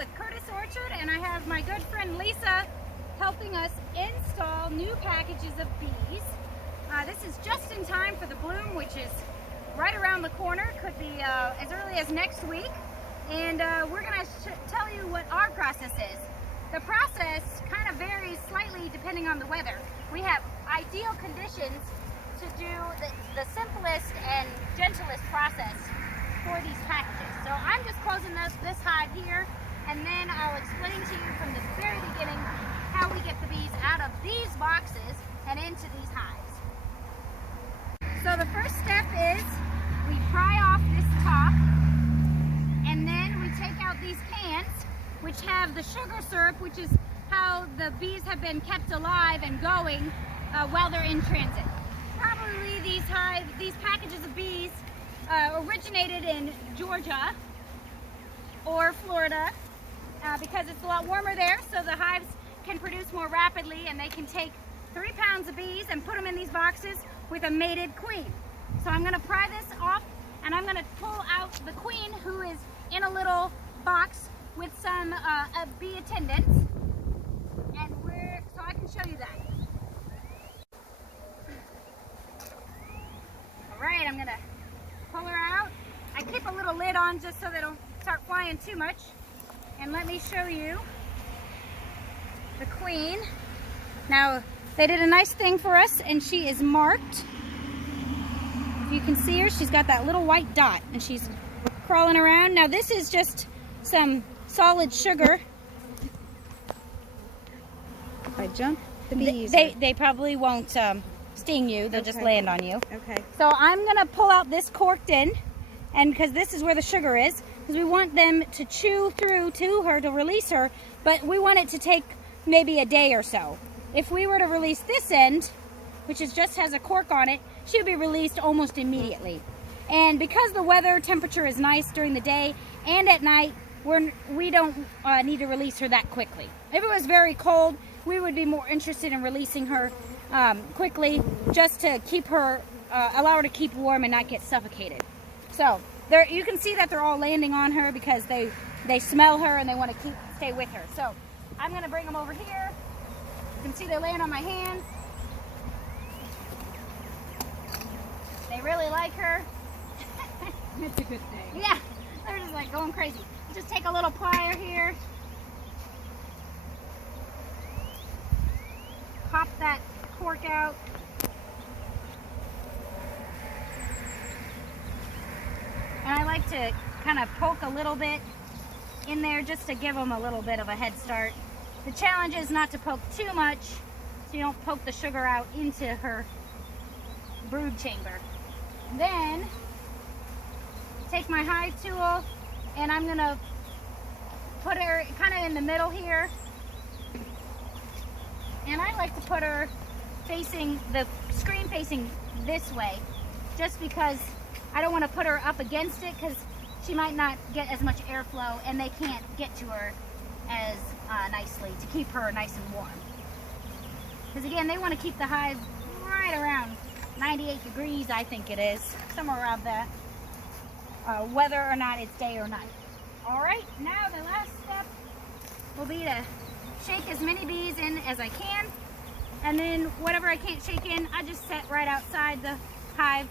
with Curtis Orchard, and I have my good friend Lisa helping us install new packages of bees. This is just in time for the bloom, which is right around the corner. Could be as early as next week. And we're going to tell you what our process is. The process kind of varies slightly depending on the weather. We have ideal conditions to do the simplest and gentlest process for these packages. So I'm just closing this hive here, and then I'll explain to you from the very beginning how we get the bees out of these boxes and into these hives. So the first step is we pry off this top, and then we take out these cans which have the sugar syrup, which is how the bees have been kept alive and going while they're in transit. Probably these packages of bees originated in Georgia or Florida because it's a lot warmer there, so the hives can produce more rapidly, and they can take 3 pounds of bees and put them in these boxes with a mated queen. So I'm going to pry this off, and I'm going to pull out the queen, who is in a little box with some bee attendants, and so I can show you that. Alright, I'm going to pull her out. I keep a little lid on just so they don't start flying too much. And let me show you the queen. Now, they did a nice thing for us, and she is marked. If you can see her, she's got that little white dot, and she's crawling around. Now, this is just some solid sugar. If I jump the bees, they probably won't sting you. They'll just land on you. Okay. So I'm gonna pull out this corked in, and because this is where the sugar is, because we want them to chew through to her to release her, but we want it to take maybe a day or so. If we were to release this end, which just has a cork on it, she would be released almost immediately. And because the weather temperature is nice during the day and at night, we don't need to release her that quickly. If it was very cold, we would be more interested in releasing her quickly, just to keep her, allow her to keep warm and not get suffocated. So you can see that they're all landing on her because they smell her and they want to stay with her. So I'm going to bring them over here. You can see they land on my hands. They really like her. It's a good thing. Yeah, they're just like going crazy. Just take a little plier here. Pop that cork out. And I like to kind of poke a little bit in there just to give them a little bit of a head start. The challenge is not to poke too much so you don't poke the sugar out into her brood chamber. Then take my hive tool, and I'm gonna put her kind of in the middle here. And I like to put her facing the screen facing this way, just because I don't want to put her up against it, because she might not get as much airflow and they can't get to her as nicely to keep her nice and warm. Because again, they want to keep the hive right around 98 degrees, I think it is, somewhere around that, whether or not it's day or night. All right, now the last step will be to shake as many bees in as I can, and then whatever I can't shake in, I just set right outside the hive,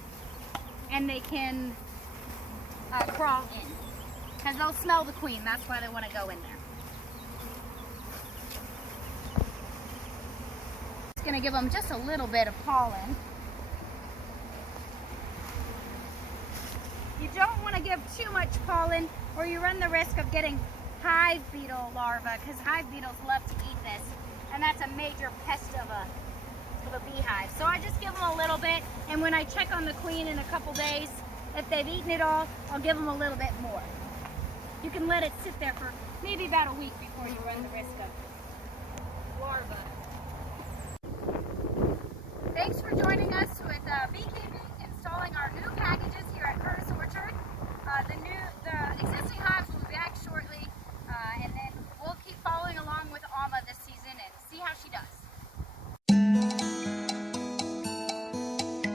and they can crawl in, because they'll smell the queen. That's why they want to go in there. It's going to give them just a little bit of pollen. You don't want to give too much pollen, or you run the risk of getting hive beetle larvae, because hive beetles love to eat this, and that's a major pest of a beehive. So I just give them a little bit, and when I check on the queen in a couple days, if they've eaten it all, I'll give them a little bit more. You can let it sit there for maybe about a week before you run the risk of larvae. Thanks for joining us with Beekeeping